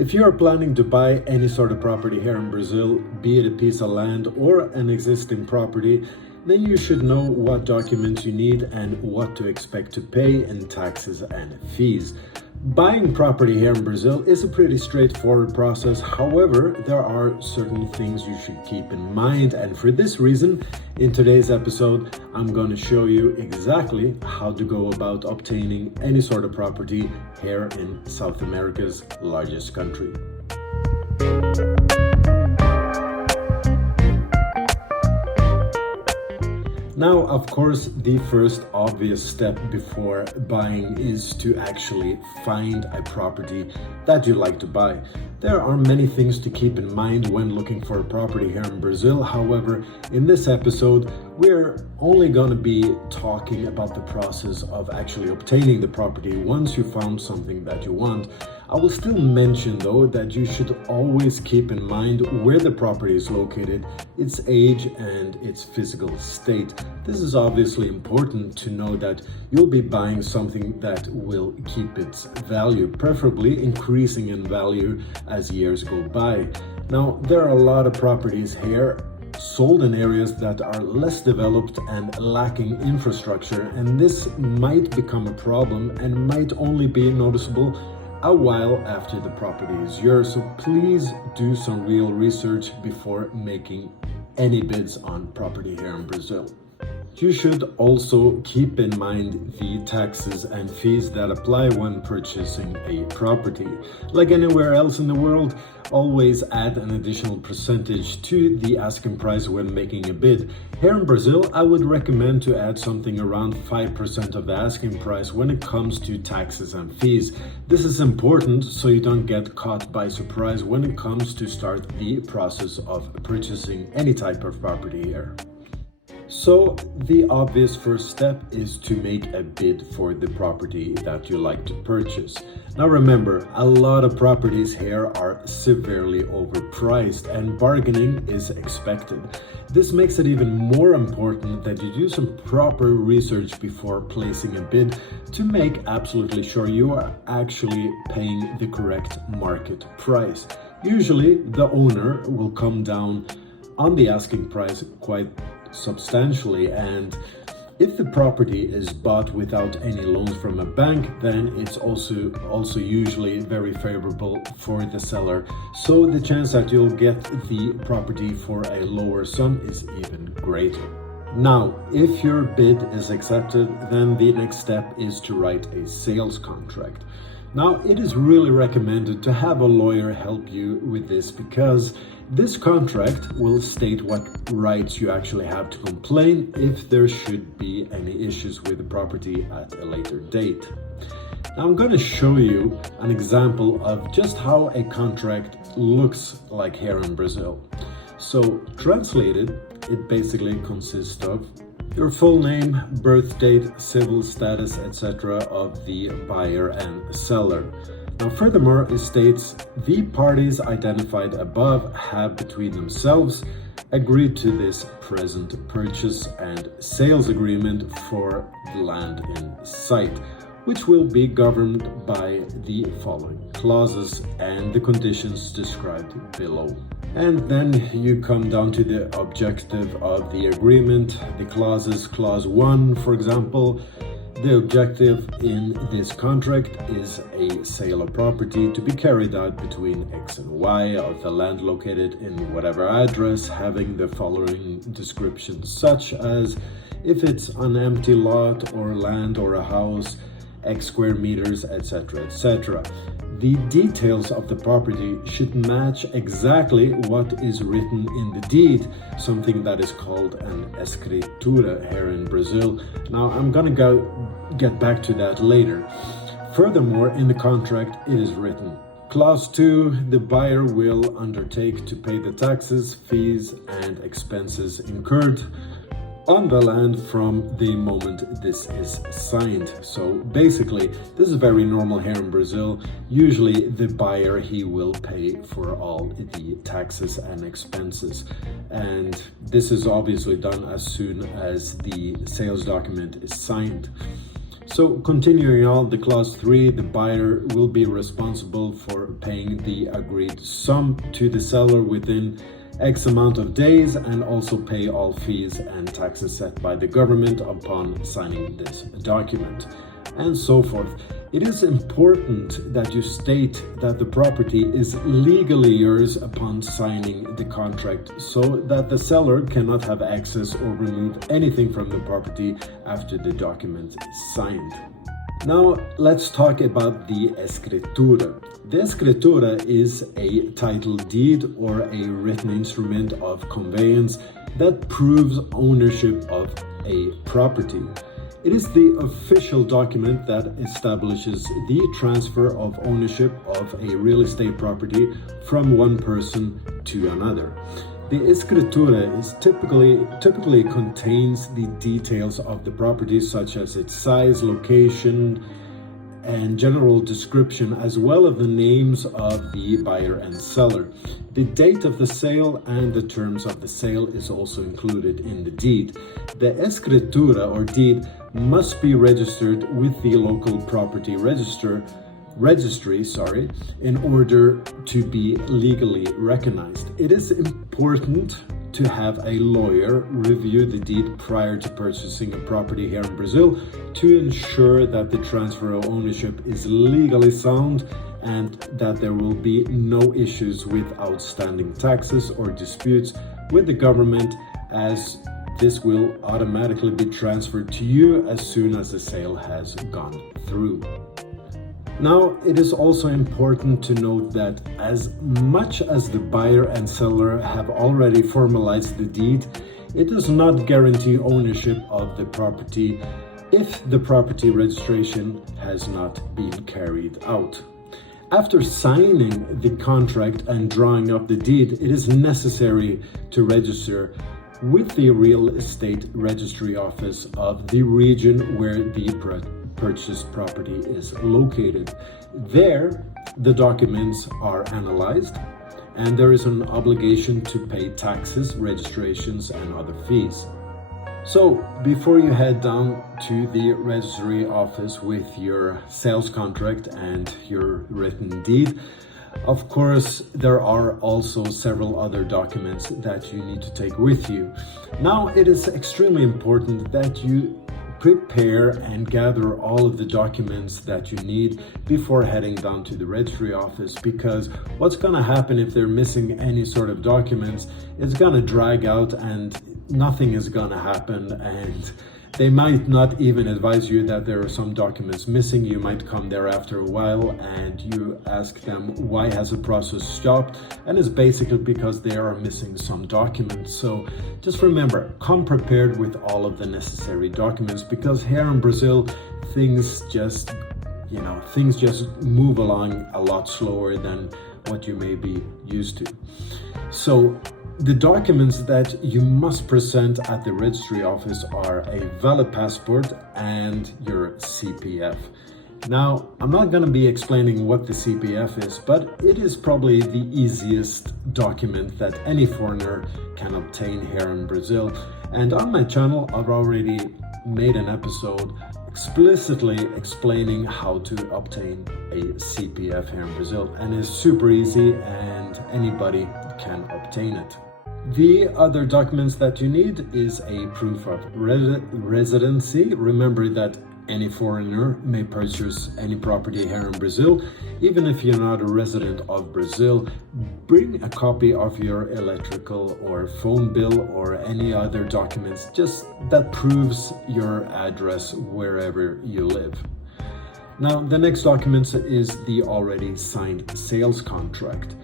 If you are planning to buy any sort of property here in Brazil, be it a piece of land or an existing property, then you should know what documents you need and what to expect to pay in taxes and fees. Buying property here in Brazil is a pretty straightforward process. However, there are certain things you should keep in mind, and for this reason, in today's episode, I'm going to show you exactly how to go about obtaining any sort of property here in South America's largest country. Now, of course, the first obvious step before buying is to actually find a property that you like to buy. There are many things to keep in mind when looking for a property here in Brazil. However, in this episode, we're only going to be talking about the process of actually obtaining the property once you found something that you want. I will still mention though that you should always keep in mind where the property is located, its age and its physical state. This is obviously important to know that you'll be buying something that will keep its value, preferably increasing in value as years go by. Now, there are a lot of properties here sold in areas that are less developed and lacking infrastructure, and this might become a problem and might only be noticeable a while after the property is yours. So please do some real research before making any bids on property here in Brazil. You should also keep in mind the taxes and fees that apply when purchasing a property. Like anywhere else in the world, always add an additional percentage to the asking price when making a bid. Here in Brazil, I would recommend to add something around 5% of the asking price when it comes to taxes and fees. This is important so you don't get caught by surprise when it comes to start the process of purchasing any type of property here. So the obvious first step is to make a bid for the property that you like to purchase. Now remember, a lot of properties here are severely overpriced and bargaining is expected. This makes it even more important that you do some proper research before placing a bid to make absolutely sure you are actually paying the correct market price. Usually the owner will come down on the asking price quite substantially, and if the property is bought without any loans from a bank, then it's also usually very favorable for the seller, so the chance that you'll get the property for a lower sum is even greater. Now, if your bid is accepted, then the next step is to write a sales contract. Now, it is really recommended to have a lawyer help you with this, because this contract will state what rights you actually have to complain if there should be any issues with the property at a later date. Now, I'm going to show you an example of just how a contract looks like here in Brazil. So, translated, it basically consists of your full name, birth date, civil status, etc. of the buyer and seller. Now, furthermore, it states the parties identified above have between themselves agreed to this present purchase and sales agreement for the land in sight, which will be governed by the following clauses and the conditions described below. And then you come down to the objective of the agreement, the clauses. Clause 1, for example, the objective in this contract is a sale of property to be carried out between X and Y of the land located in whatever address, having the following descriptions, such as if it's an empty lot or land or a house, X square meters, etc., etc. The details of the property should match exactly what is written in the deed, something that is called an escritura here in Brazil. Now, I'm gonna get back to that later. Furthermore, in the contract, it is written, Clause 2, the buyer will undertake to pay the taxes, fees, and expenses incurred on the land from the moment this is signed. So basically, this is very normal here in Brazil. Usually the buyer, he will pay for all the taxes and expenses. And this is obviously done as soon as the sales document is signed. So continuing on, the clause 3, the buyer will be responsible for paying the agreed sum to the seller within X amount of days, and also pay all fees and taxes set by the government upon signing this document, and so forth. It is important that you state that the property is legally yours upon signing the contract, so that the seller cannot have access or remove anything from the property after the document is signed. Now let's talk about the escritura. The escritura is a title deed or a written instrument of conveyance that proves ownership of a property. It is the official document that establishes the transfer of ownership of a real estate property from one person to another. The escritura is typically contains the details of the property, such as its size, location, and general description, as well as the names of the buyer and seller. The date of the sale and the terms of the sale is also included in the deed. The escritura or deed must be registered with the local property registry, in order to be legally recognized. It is important to have a lawyer review the deed prior to purchasing a property here in Brazil to ensure that the transfer of ownership is legally sound and that there will be no issues with outstanding taxes or disputes with the government, as this will automatically be transferred to you as soon as the sale has gone through. Now, it is also important to note that as much as the buyer and seller have already formalized the deed, it does not guarantee ownership of the property if the property registration has not been carried out. After signing the contract and drawing up the deed, it is necessary to register with the real estate registry office of the region where the purchased property is located. There, the documents are analyzed, and there is an obligation to pay taxes, registrations, and other fees. So, before you head down to the registry office with your sales contract and your written deed, of course, there are also several other documents that you need to take with you. Now, it is extremely important that you prepare and gather all of the documents that you need before heading down to the registry office, because what's going to happen if they're missing any sort of documents, it's going to drag out and nothing is going to happen, and they might not even advise you that there are some documents missing. You might come there after a while and you ask them, why has the process stopped? And it's basically because they are missing some documents. So just remember, come prepared with all of the necessary documents, because here in Brazil, things just move along a lot slower than what you may be used to. So the documents that you must present at the registry office are a valid passport and your CPF. Now, I'm not going to be explaining what the CPF is, but it is probably the easiest document that any foreigner can obtain here in Brazil. And on my channel, I've already made an episode explicitly explaining how to obtain a CPF here in Brazil, and it's super easy and anybody can obtain it. The other documents that you need is a proof of residency. Remember that any foreigner may purchase any property here in Brazil. Even if you're not a resident of Brazil, bring a copy of your electrical or phone bill or any other documents just that proves your address wherever you live. Now, the next document is the already signed sales contract.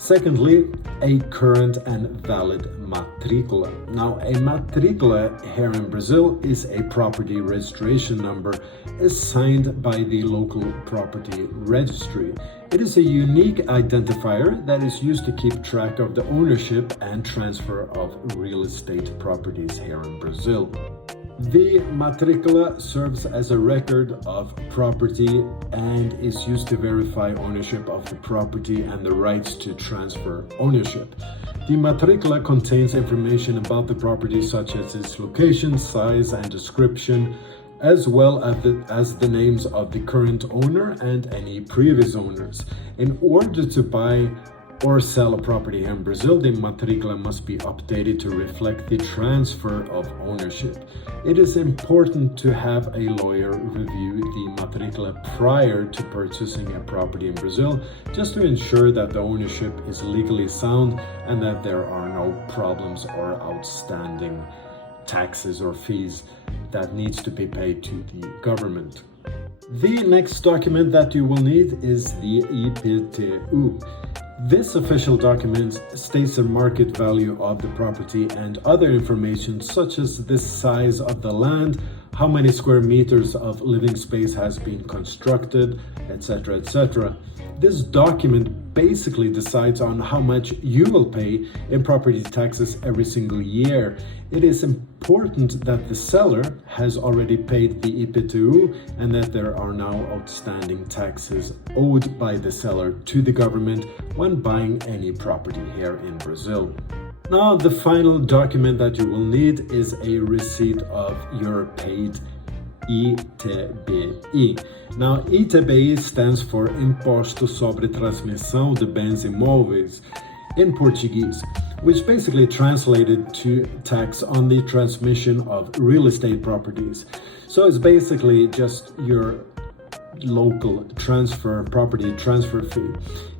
Secondly, a current and valid matrícula. Now, a matrícula here in Brazil is a property registration number assigned by the local property registry. It is a unique identifier that is used to keep track of the ownership and transfer of real estate properties here in Brazil. The matrícula serves as a record of property and is used to verify ownership of the property and the rights to transfer ownership. The matrícula contains information about the property such as its location, size, and description, as well as the names of the current owner and any previous owners. In order to buy or sell a property in Brazil, the matrícula must be updated to reflect the transfer of ownership. It is important to have a lawyer review the matrícula prior to purchasing a property in Brazil, just to ensure that the ownership is legally sound and that there are no problems or outstanding taxes or fees that needs to be paid to the government. The next document that you will need is the IPTU. This official document states the market value of the property and other information such as the size of the land, how many square meters of living space has been constructed, etc., etc. This document basically decides on how much you will pay in property taxes every single year. It is important that the seller has already paid the IPTU and that there are now outstanding taxes owed by the seller to the government when buying any property here in Brazil. Now, the final document that you will need is a receipt of your paid ITBI. Now, ITBI stands for Imposto sobre Transmissão de Bens Imóveis in Portuguese, which basically translated to tax on the transmission of real estate properties. So it's basically just your local property transfer fee.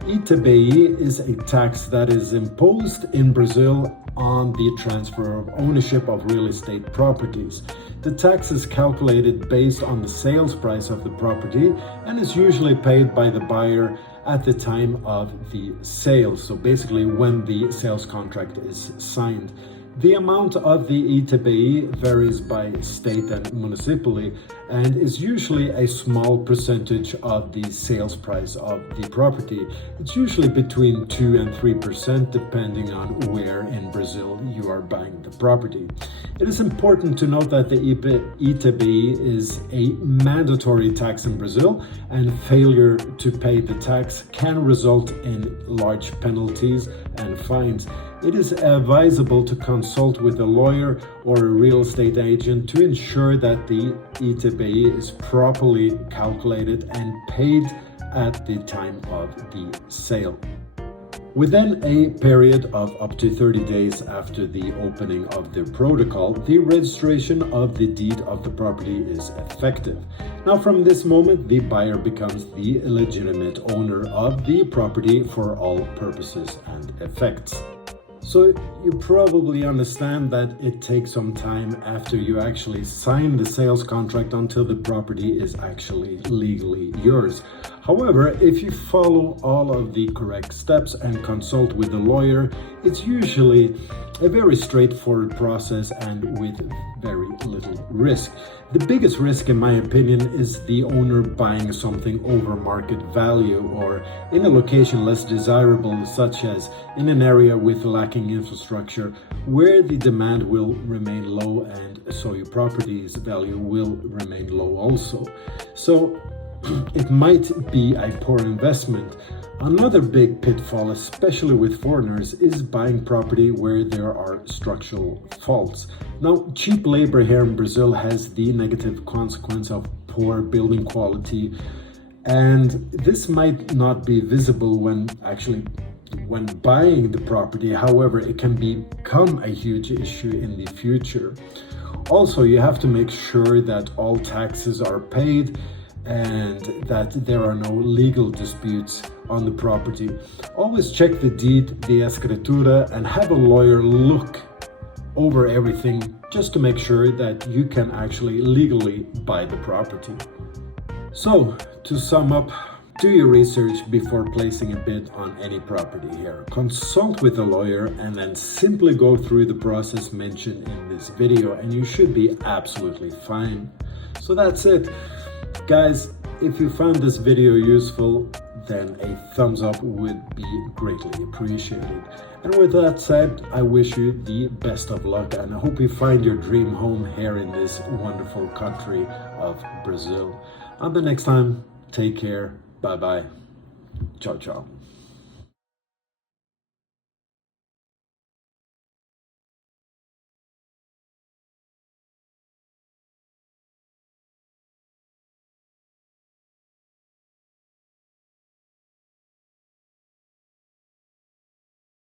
ITBI is a tax that is imposed in Brazil on the transfer of ownership of real estate properties. The tax is calculated based on the sales price of the property and is usually paid by the buyer at the time of the sale, so basically when the sales contract is signed. The amount of the ITBI varies by state and municipally and is usually a small percentage of the sales price of the property. It's usually between 2 and 3% depending on where in Brazil you are buying the property. It is important to note that the ITBI is a mandatory tax in Brazil, and failure to pay the tax can result in large penalties and fines. It is advisable to consult with a lawyer or a real estate agent to ensure that the ITBI is properly calculated and paid at the time of the sale. Within a period of up to 30 days after the opening of the protocol, the registration of the deed of the property is effective. Now, from this moment, the buyer becomes the legitimate owner of the property for all purposes and effects. So you probably understand that it takes some time after you actually sign the sales contract until the property is actually legally yours. However, if you follow all of the correct steps and consult with a lawyer, it's usually a very straightforward process and with very little risk. The biggest risk, in my opinion, is the owner buying something over market value or in a location less desirable, such as in an area with lacking infrastructure, where the demand will remain low and so your property's value will remain low also. So it might be a poor investment. Another big pitfall, especially with foreigners, is buying property where there are structural faults. Now, cheap labor here in Brazil has the negative consequence of poor building quality, and this might not be visible when buying the property. However, it can become a huge issue in the future. Also, you have to make sure that all taxes are paid and that there are no legal disputes on the property. Always check the deed, the escritura, and have a lawyer look over everything just to make sure that you can actually legally buy the property. So, to sum up, do your research before placing a bid on any property here. Consult with a lawyer and then simply go through the process mentioned in this video and you should be absolutely fine. So that's it. Guys, if you found this video useful, then a thumbs up would be greatly appreciated. And with that said, I wish you the best of luck and I hope you find your dream home here in this wonderful country of Brazil. Until next time, take care. Bye bye. Ciao, ciao.